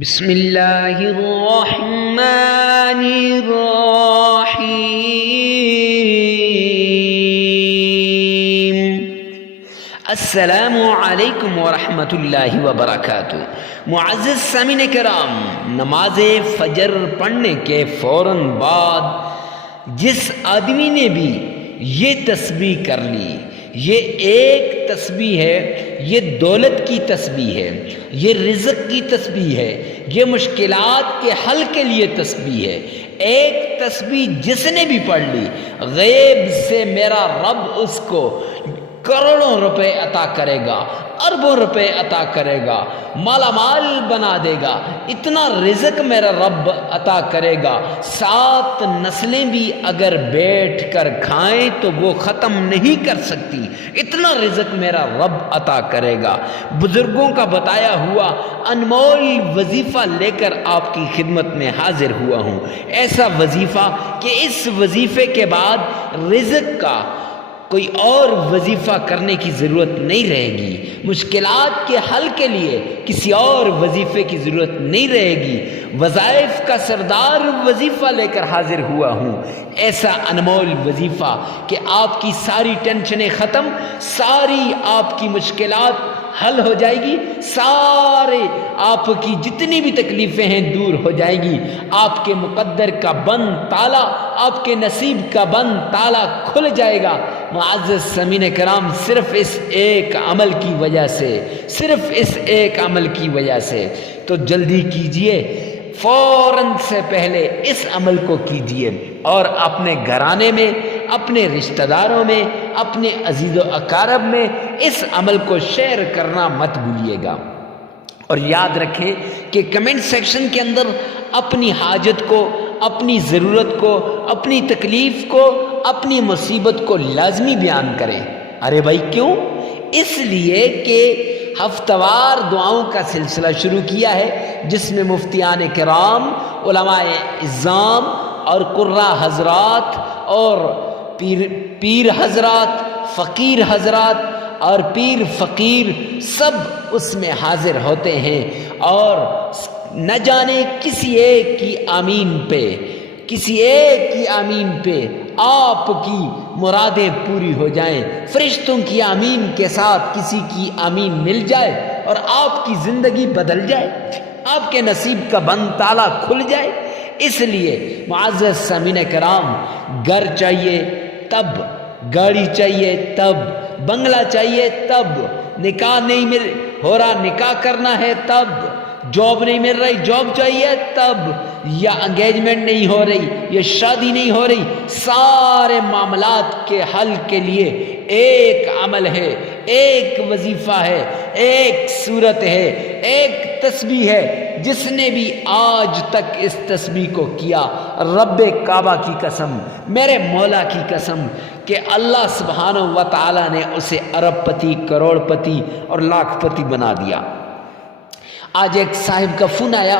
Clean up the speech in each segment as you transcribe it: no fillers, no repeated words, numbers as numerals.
بسم اللہ الرحمن الرحیم۔ السلام علیکم ورحمۃ اللہ وبرکاتہ۔ معزز سامعین کرام، نماز فجر پڑھنے کے فوراً بعد جس آدمی نے بھی یہ تسبیح کر لی، یہ ایک تسبیح ہے، یہ دولت کی تسبیح ہے، یہ رزق کی تسبیح ہے، یہ مشکلات کے حل کے لیے تسبیح ہے۔ ایک تسبیح جس نے بھی پڑھ لی، غیب سے میرا رب اس کو کروڑوں روپے عطا کرے گا، اربوں روپے عطا کرے گا، مالا مال بنا دے گا۔ اتنا رزق میرا رب عطا کرے گا، 7 نسلیں بھی اگر بیٹھ کر کھائیں تو وہ ختم نہیں کر سکتی، اتنا رزق میرا رب عطا کرے گا۔ بزرگوں کا بتایا ہوا انمول وظیفہ لے کر آپ کی خدمت میں حاضر ہوا ہوں، ایسا وظیفہ کہ اس وظیفے کے بعد رزق کا کوئی اور وظیفہ کرنے کی ضرورت نہیں رہے گی، مشکلات کے حل کے لیے کسی اور وظیفے کی ضرورت نہیں رہے گی۔ وظائف کا سردار وظیفہ لے کر حاضر ہوا ہوں، ایسا انمول وظیفہ کہ آپ کی ساری ٹینشنیں ختم، ساری آپ کی مشکلات حل ہو جائے گی، سارے آپ کی جتنی بھی تکلیفیں ہیں دور ہو جائیں گی، آپ کے مقدر کا بند تالا، آپ کے نصیب کا بند تالا کھل جائے گا۔ معزز سامعین کرام، صرف اس ایک عمل کی وجہ سے، صرف اس ایک عمل کی وجہ سے، تو جلدی کیجئے، فوراً سے پہلے اس عمل کو کیجئے اور اپنے گھرانے میں، اپنے رشتہ داروں میں، اپنے عزیز و اقارب میں اس عمل کو شیئر کرنا مت بھولیے گا۔ اور یاد رکھیں کہ کمنٹ سیکشن کے اندر اپنی حاجت کو، اپنی ضرورت کو، اپنی تکلیف کو، اپنی مصیبت کو لازمی بیان کریں۔ ارے بھائی کیوں؟ اس لیے کہ ہفتہ وار دعاؤں کا سلسلہ شروع کیا ہے، جس میں مفتیان کرام، علماء اعظام اور قراء حضرات اور پیر حضرات، فقیر حضرات اور پیر فقیر سب اس میں حاضر ہوتے ہیں، اور نہ جانے کسی ایک کی آمین پہ، کسی ایک کی آمین پہ آپ کی مرادیں پوری ہو جائیں، فرشتوں کی آمین کے ساتھ کسی کی آمین مل جائے اور آپ کی زندگی بدل جائے، آپ کے نصیب کا بند تالا کھل جائے۔ اس لیے معزز سامعین کرام، گھر چاہیے تب، گاڑی چاہیے تب، بنگلہ چاہیے تب، نکاح نہیں ہو رہا نکاح کرنا ہے تب، جاب نہیں مل رہی جاب چاہیے تب، یا انگیجمنٹ نہیں ہو رہی، یا شادی نہیں ہو رہی، سارے معاملات کے حل کے لیے ایک عمل ہے، ایک وظیفہ ہے، ایک صورت ہے، ایک تسبیح ہے۔ جس نے بھی آج تک اس تسبیح کو کیا، رب کعبہ کی قسم، میرے مولا کی قسم، کہ اللہ سبحانہ و تعالی نے اسے ارب پتی، کروڑ پتی اور لاکھ پتی بنا دیا۔ آج ایک صاحب کا فون آیا،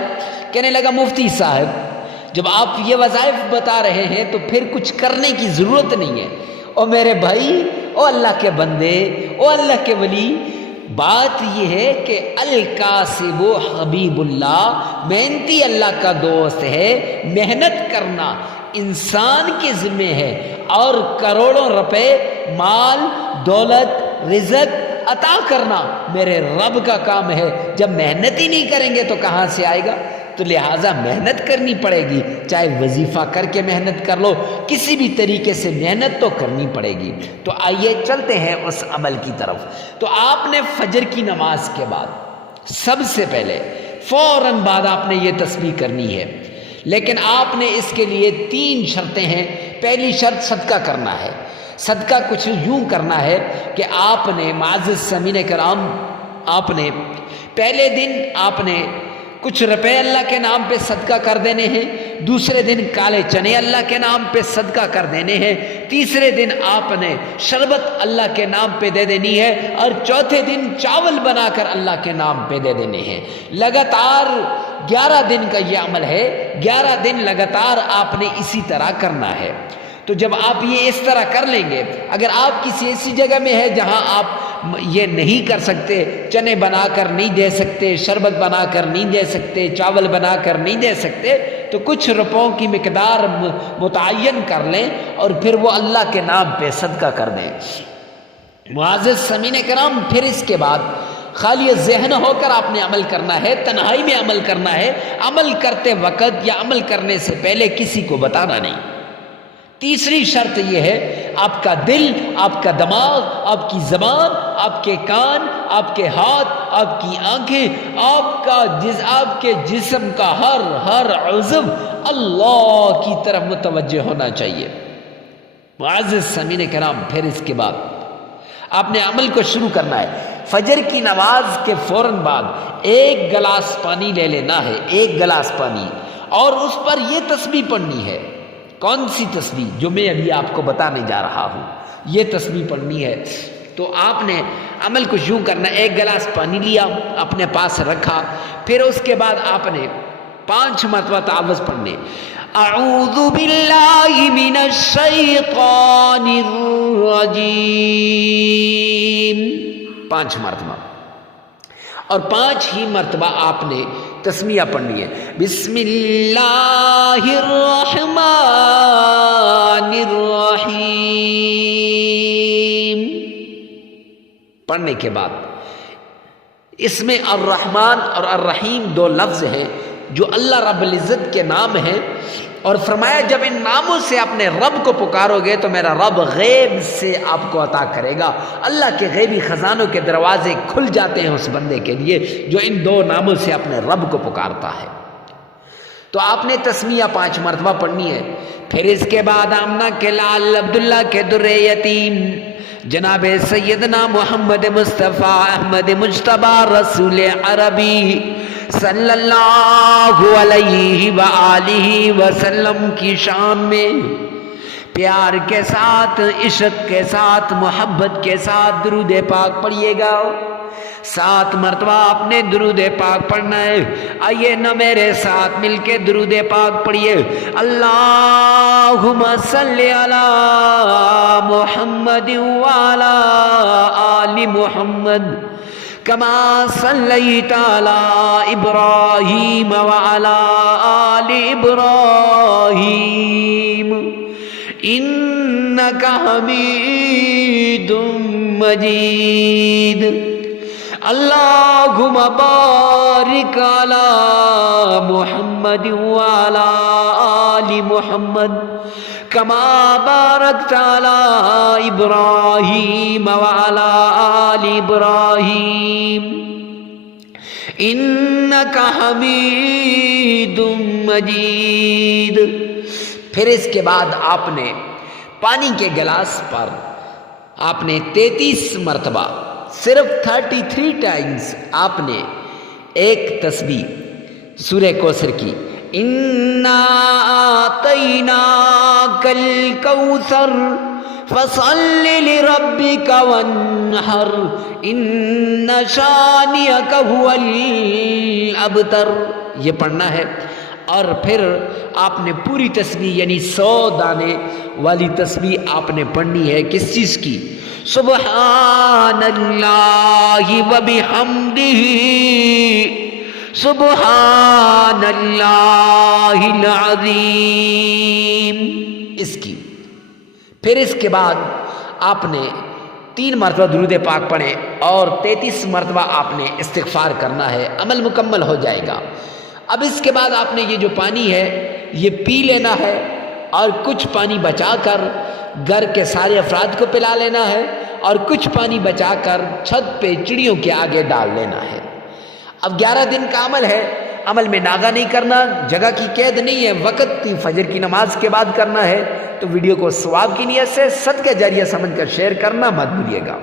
کہنے لگا مفتی صاحب، جب آپ یہ وظائف بتا رہے ہیں تو پھر کچھ کرنے کی ضرورت نہیں ہے۔ او میرے بھائی، او اللہ کے بندے، او اللہ کے ولی، بات یہ ہے کہ الکاسب حبیب اللہ، محنتی اللہ کا دوست ہے۔ محنت کرنا انسان کے ذمہ ہے، اور کروڑوں روپے، مال، دولت، رزق عطا کرنا میرے رب کا کام ہے۔ جب محنت ہی نہیں کریں گے تو کہاں سے آئے گا؟ تو لہٰذا محنت کرنی پڑے گی، چاہے وظیفہ کر کے محنت کر لو، کسی بھی طریقے سے محنت تو کرنی پڑے گی۔ تو آئیے چلتے ہیں اس عمل کی طرف۔ تو آپ نے فجر کی نماز کے بعد سب سے پہلے فوراً بعد آپ نے یہ تسبیح کرنی ہے، لیکن آپ نے اس کے لیے 3 شرطیں ہیں۔ پہلی شرط صدقہ کرنا ہے۔ صدقہ کچھ یوں کرنا ہے کہ آپ نے، معزز سامعین کرام، آپ نے پہلے دن آپ نے کچھ روپے اللہ کے نام پہ صدقہ کر دینے ہیں، دوسرے دن کالے چنے اللہ کے نام پہ صدقہ کر دینے ہیں، تیسرے دن آپ نے شربت اللہ کے نام پہ دے دینی ہے، اور چوتھے دن چاول بنا کر اللہ کے نام پہ دے دینے ہیں۔ لگاتار 11 دن کا یہ عمل ہے، 11 دن لگاتار آپ نے اسی طرح کرنا ہے۔ تو جب آپ یہ اس طرح کر لیں گے، اگر آپ کسی ایسی جگہ میں ہے جہاں آپ یہ نہیں کر سکتے، چنے بنا کر نہیں دے سکتے، شربت بنا کر نہیں دے سکتے، چاول بنا کر نہیں دے سکتے، تو کچھ روپوں کی مقدار متعین کر لیں اور پھر وہ اللہ کے نام پہ صدقہ کر دیں۔ معزز سامعین کرام، پھر اس کے بعد خالی ذہن ہو کر آپ نے عمل کرنا ہے، تنہائی میں عمل کرنا ہے، عمل کرتے وقت یا عمل کرنے سے پہلے کسی کو بتانا نہیں۔ تیسری شرط یہ ہے، آپ کا دل، آپ کا دماغ، آپ کی زبان، آپ کے کان، آپ کے ہاتھ، آپ کی آنکھیں، آپ کے جسم کا ہر عضو اللہ کی طرف متوجہ ہونا چاہیے۔ معزز سامعین کرام، پھر اس کے بعد آپ نے عمل کو شروع کرنا ہے۔ فجر کی نماز کے فوراً بعد 1 گلاس پانی لے لینا ہے، 1 گلاس پانی، اور اس پر یہ تسبیح پڑھنی ہے۔ کون سی تسبیح؟ جو میں ابھی آپ کو بتانے جا رہا ہوں، یہ تسبیح پڑھنی ہے۔ تو آپ نے عمل کو یوں کرنا، 1 گلاس پانی لیا، اپنے پاس رکھا، پھر اس کے بعد آپ نے 5 مرتبہ تعوذ پڑھنے، اعوذ باللہ من الشیطان الرجیم، 5 مرتبہ، اور 5 ہی مرتبہ آپ نے تسمیہ پڑھنی ہے، بسم اللہ الرحمن الرحیم۔ پڑھنے کے بعد اس میں الرحمن اور الرحیم 2 لفظ ہیں جو اللہ رب العزت کے نام ہیں، اور فرمایا جب ان ناموں سے اپنے رب کو پکارو گے تو میرا رب غیب سے آپ کو عطا کرے گا۔ اللہ کے غیبی خزانوں کے دروازے کھل جاتے ہیں اس بندے کے لیے جو ان 2 ناموں سے اپنے رب کو پکارتا ہے۔ تو آپ نے تسمیہ 5 مرتبہ پڑھنی ہے۔ پھر اس کے بعد آمنہ کے لال عبداللہ کے در یتیم جناب سیدنا محمد مصطفیٰ احمد مجتبی رسول عربی صلی اللہ علیہ وآلہ وسلم کی شان میں پیار کے ساتھ، عشق کے ساتھ، محبت کے ساتھ درود پاک پڑھیے گا۔ 7 مرتبہ آپ نے درود پاک پڑھنا ہے۔ آئیے نہ میرے ساتھ مل کے درود پاک پڑھیے، اللہم صلی علی محمد وعلی آل محمد کما صلیت علی ابراہیم وعلی آل ابراہیم انک حمید مجید، اللہم بارک علی محمد وعلی آل محمد کما بارکت علی ابراہیم وعلی آل ابراہیم انک حمید مجید۔ پھر اس کے بعد آپ نے پانی کے گلاس پر آپ نے 33 مرتبہ، صرف 33 ٹائمز آپ نے ایک تسبیح سورہ کوثر کی، اِنَّا آتَيْنَاكَ الْكَوْثَرَ فَصَلِّ لِرَبِّكَ وَانْحَرْ إِنَّ شَانِئَكَ هُوَ الْأَبْتَرُ، یہ پڑھنا ہے۔ اور پھر آپ نے پوری تسبیح یعنی 100 دانے والی تسبیح آپ نے پڑھنی ہے۔ کس چیز کی؟ سبحان اللہ وبحمدہ سبحان اللہ العظیم، اس کی۔ پھر اس کے بعد آپ نے 3 مرتبہ درود پاک پڑھیں اور 33 مرتبہ آپ نے استغفار کرنا ہے، عمل مکمل ہو جائے گا۔ اب اس کے بعد آپ نے یہ جو پانی ہے یہ پی لینا ہے، اور کچھ پانی بچا کر گھر کے سارے افراد کو پلا لینا ہے، اور کچھ پانی بچا کر چھت پہ چڑیوں کے آگے ڈال لینا ہے۔ اب 11 دن کا عمل ہے، عمل میں ناغہ نہیں کرنا، جگہ کی قید نہیں ہے، وقت کی فجر کی نماز کے بعد کرنا ہے۔ تو ویڈیو کو ثواب کی نیت سے صدقہ جاریہ سمجھ کر شیئر کرنا مت بھولیے گا۔